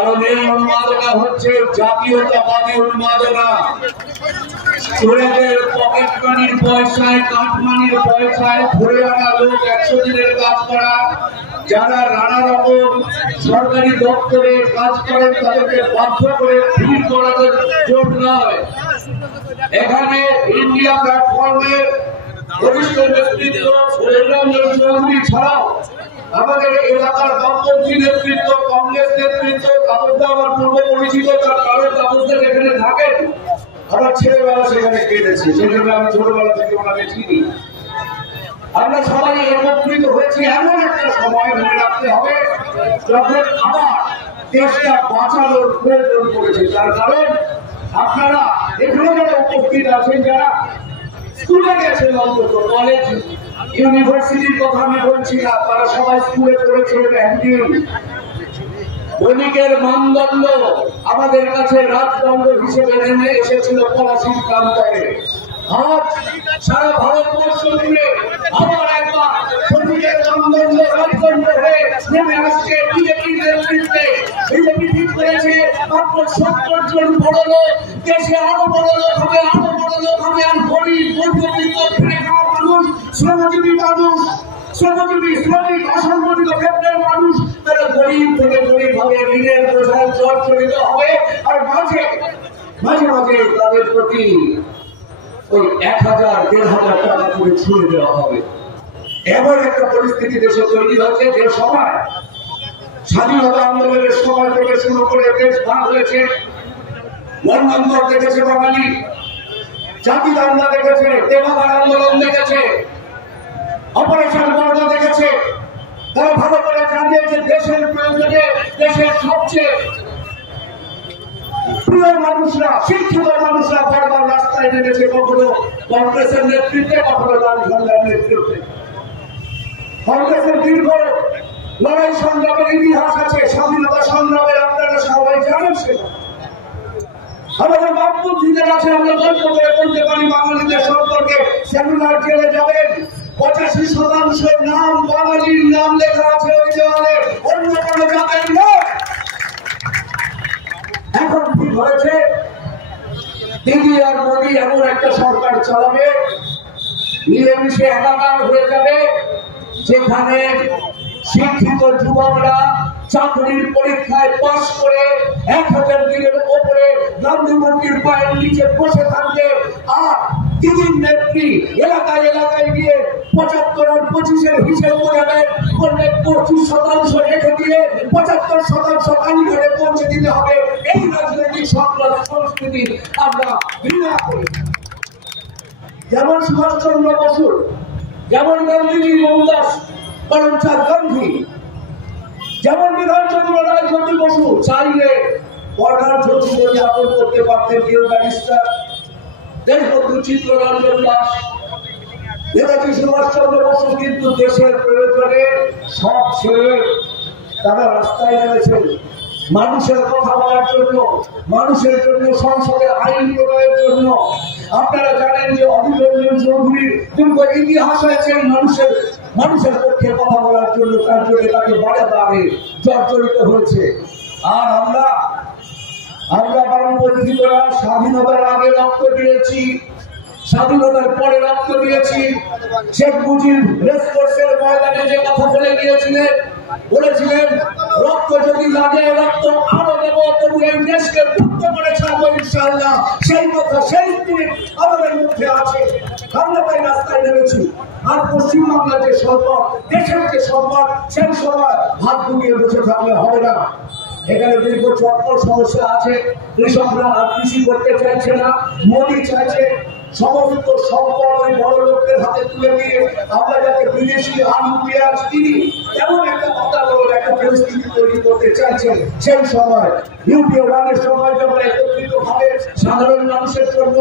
কারণ এই উন্মাদনা হচ্ছে জাতীয়তাবাদী উন্মাদনা। চোরেদের পকেট মানির পয়সায়, কাঠমানির পয়সায় ঘুরে আনা লোক 100 দিনের কাজ করা, যারা নানা রকম সরকারি দপ্তরে কাজ করেন তাদেরকে বাধ্য করে ভিড় করানোর জোর নয়। এখানে ইন্ডিয়া প্ল্যাটফর্মের বরিষ্ঠ নেতৃত্ব চৌধুরী ছাড়াও আমাদের এলাকার বামপন্থী নেতৃত্ব, কংগ্রেস নেতৃত্ব, তাপসদা আমার পূর্ব পরিচিত, তার কারণ তাপসদা এখানে থাকেন। আমার ছেলেবেলা সেখানে কেটেছে, সেই জন্য আমি ছোটবেলা থেকে ওনাকে চিনি। আমরা সবাই একত্রিত হয়েছি এমন একটা সময় মনে রাখতে হবে যখন আবার দেশটা বাঁচানোর প্রয়োজন পড়েছে। তার কারণ আপনারা এখানে যারা উপস্থিত আছেন, যারা স্কুলে গেছেন, অন্তত কলেজ ইউনিভার্সিটির কথা আমি বলছি না, তারা সবাই স্কুলে পড়েছে। একদিন বণিকের মানদণ্ড আমাদের কাছে রাজদণ্ড হিসেবে নেমে এসেছিল পলাশির প্রান্তরে। আজ সারা ভারতবর্ষ জুড়ে আবার একবার বণিকের মানদণ্ড রাজদণ্ড হয়ে নেমে আসছে বিজেপির নেতৃত্বে। বিজেপি ঠিক করেছে মাত্র 70 জন বড় লোক দেশে আরো বড় লোক হবে, আরো বড় লোক হবে। আর গরিব মধ্যবিত্ত মানুষ, শ্রমজীবী মানুষ, শ্রমজীবী শ্রমিক, অসংগঠিত ক্ষেত্রের মানুষ, তারা গরিব থেকে গরিব হবে, ঋণের বোঝায় জর্জরিত হবে। আর মাঝে মাঝে মাঝে তাদের প্রতি ওই 1000-1500 টাকা করে ছুঁড়ে দেওয়া হবে। এমন একটা পরিস্থিতি দেশে তৈরি হচ্ছে যে সময় স্বাধীনতা আন্দোলনের সময় থেকে শুরু করে দেশ ভাগ হয়েছে, বর্ণান্তর দেখেছে বাঙালি, জাতি দাঙ্গা দেখেছে, দেবাগার আন্দোলন দেখেছে, অপারেশন বর্ণা দেখেছে। তারা ভালো করে জানে যে দেশের প্রয়োজনে দেশের সবচেয়ে প্রিয় মানুষরা, শিক্ষিত মানুষরা বারবার রাস্তায় নেমেছে, কখনো কংগ্রেসের নেতৃত্বে, কখনো লাল ঝান্ডার নেতৃত্বে। কংগ্রেসের দীর্ঘ লড়াই সংগ্রামের ইতিহাস আছে, স্বাধীনতা সংগ্রামের আপনারা সবাই জানেন। সেটা আমাদের বামপন্থীদের আছে, আমরা গল্প করে বলতে পারি বাঙালিদের সম্পর্কে। সেলুলার জেলে যাবেন, 85% নাম বাঙালির নাম লেখা আছে ওই দেওয়ালে, অন্য কোনো যাবেন না। এখন ঠিক হয়েছে দিদি আর মোদী এমন একটা সরকার চালাবে, মিলেমিশে একাকার হয়ে যাবে, যেখানে শিক্ষিত যুবকরা চাকরির পরীক্ষায় পাশ করে 1000 দিনের উপরে গান্ধী মূর্তির পায়ের নিচে বসে থাকবে। আর দিদির নেত্রী এলাকায় এলাকায় গিয়ে 75 আর 25-এর হিসেব করাবেন, বলবে 25% রেখে দিয়ে 75% কালীঘাটে পৌঁছে দিতে হবে। এই রাজনৈতিক সংস্কৃতি আমরা ঘৃণা করি। যেমন সুভাষচন্দ্র বসু, যেমন গান্ধীজি মোহনদাস করমচাঁদ গান্ধী, যেমন বিধানচন্দ্র রায় জ্যোতি বসু চাইলে বর্ডার জ্যোতি যাপন করতে পারতেন, কেউ ব্যারিস্টার দেশবন্ধু চিত্তরঞ্জন দাস, নেতাজি সুভাষচন্দ্র বসু কিন্তু দেশের প্রয়োজনে সব ছেড়ে তারা রাস্তায় নেমেছেন মানুষের কথা বলার জন্য, মানুষের জন্য, সংসদে আইন প্রয়োগের জন্য। আপনারা জানেন যে অধীর রঞ্জন চৌধুরীর দীর্ঘ ইতিহাস হয়েছে মানুষের পক্ষে কথা বলার জন্য, তার জন্য তাকে বারে বারে জর্জরিত হয়েছে। আর আমরা বামপন্থীরা স্বাধীনতার আগে রক্ত দিয়েছি, স্বাধীনতার পরে রক্ত দিয়েছি। শেখ মুজিব রেসকোর্সের ময়দানে যে কথা বলেছিলেন রক্ত যদি লাগে রক্ত আরো দেব, তবু এই দেশকে মুক্ত করে ছাড়বো ইনশাআল্লাহ। সেই কথা, সেই স্পিরিট আমাদের মধ্যে আছে। আমরা তাই রাস্তায় নেমেছি। আর পশ্চিমবাংলার যে সম্পদ, দেশের যে সম্পদ, সেই সময় হাত গুটিয়ে বসে থাকলে হবে না। এখানে দীর্ঘ চক্কর সমস্যা আছে, কৃষকরা আর কৃষি করতে চাইছে না। মোদী চাইছে সমস্ত সম্পদ ওই বড় লোকদের হাতে তুলে দিয়ে আমরা যাতে বিদেশি আলু পেঁয়াজ কিনি, এমন একটা বাতাবরণ, একটা পরিস্থিতি তৈরি করতে চাইছেন। সেই সময় ইউপিএ 1-এর সময় যখন একত্রিতভাবে সাধারণ মানুষের জন্য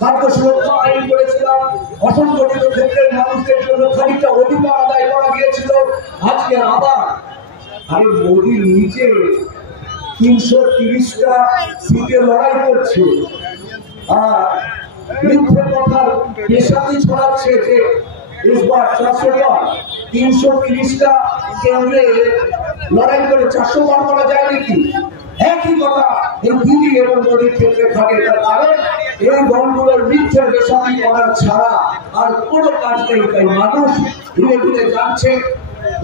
খাদ্য সুরক্ষা আইন করেছিলাম, অসংগঠিত ক্ষেত্রের মানুষদের জন্য খানিকটা অধিকার আদায় করা গিয়েছিল। আজকে আবার আরে মোদী নিচে 330টা সিটে লড়াই করছে, আর মিথ্যে কথার পেশাদি ছড়াচ্ছে যে এবার 330টা কেন্দ্রে লড়াই করে 400 পার করা যায় নাকি। নরেন্দ্র মোদীর ক্ষেত্রে থাকে। তার কারণ এই দলগুলোর মিথ্যে বেসামি করার ছাড়া আর কোনো কাজ নেই। তাই মানুষ ধীরে ধীরে জানছে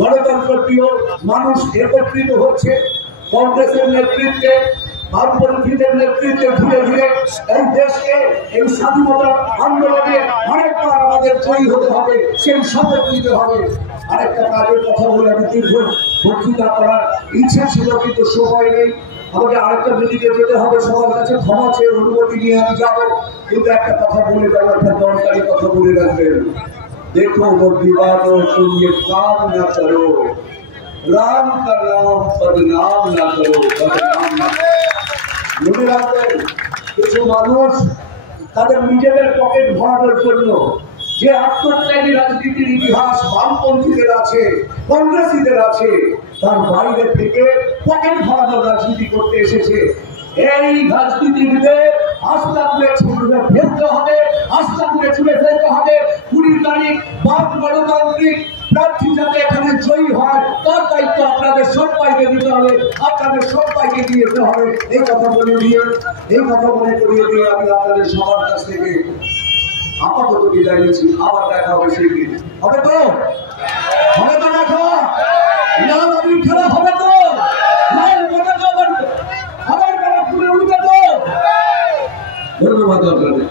গণতন্ত্র প্রিয় মানুষ একত্রিত হচ্ছে কংগ্রেসের নেতৃত্বে, বামপন্থীদের নেতৃত্বে। ধীরে ধীরে এই দেশকে এই স্বাধীনতা আন্দোলনে আরেকবার আমাদের জয়ী হতে হবে, সেই শপথ নিতে হবে। আরেকটা কাজের কথা বলে আমি দীর্ঘ বক্তৃতা করার ইচ্ছে ছিল, কিন্তু সময় নেই। আমাকে আরেকটা মিটিংয়ে যেতে হবে, সবার কাছে ক্ষমা চেয়ে অনুমতি নিয়ে আমি যাবো। কিন্তু একটা কথা বলে যাবো, একটা দরকারি কথা বলে রাখবেন। देखो वो दीवारों तुम ये काम न करो, राम का नाम बदनाम न करो, बदनाम न करो। মনে রাখবেন, কিছু মানুষ তাদের নিজেদের পকেট ভরানোর জন্য যে আত্মত্যাগী রাজনীতির ইতিহাস বামপন্থীদের আছে, কংগ্রেসীদের আছে, তার বাইরে থেকে পকেট ভরানোর রাজনীতি করতে এসেছে। এই রাজনীতিবিদের আস্থা করে ছুড়ে ফেলতে হবে, আস্থা করে ছুড়ে ফেলতে হবে। 20 তারিখ বাম গণতান্ত্রিক প্রার্থী যাতে এখানে জয়ী হয়, তার দায়িত্ব আপনাদের সবাইকে দিতে হবে, আপনাদের সবাইকে দিয়ে যেতে হবে। এই কথা বলে করিয়ে দিয়ে আমি আপনাদের সবার কাছ থেকে আপাতত বিদায় নিচ্ছি। আবার দেখা হবে সেই দিন। হবে তো দেখা, লাল আবির খেলা হবে তো, লাল পতাকা আবার তুলে উঠবে তো। ধন্যবাদ আপনাদের।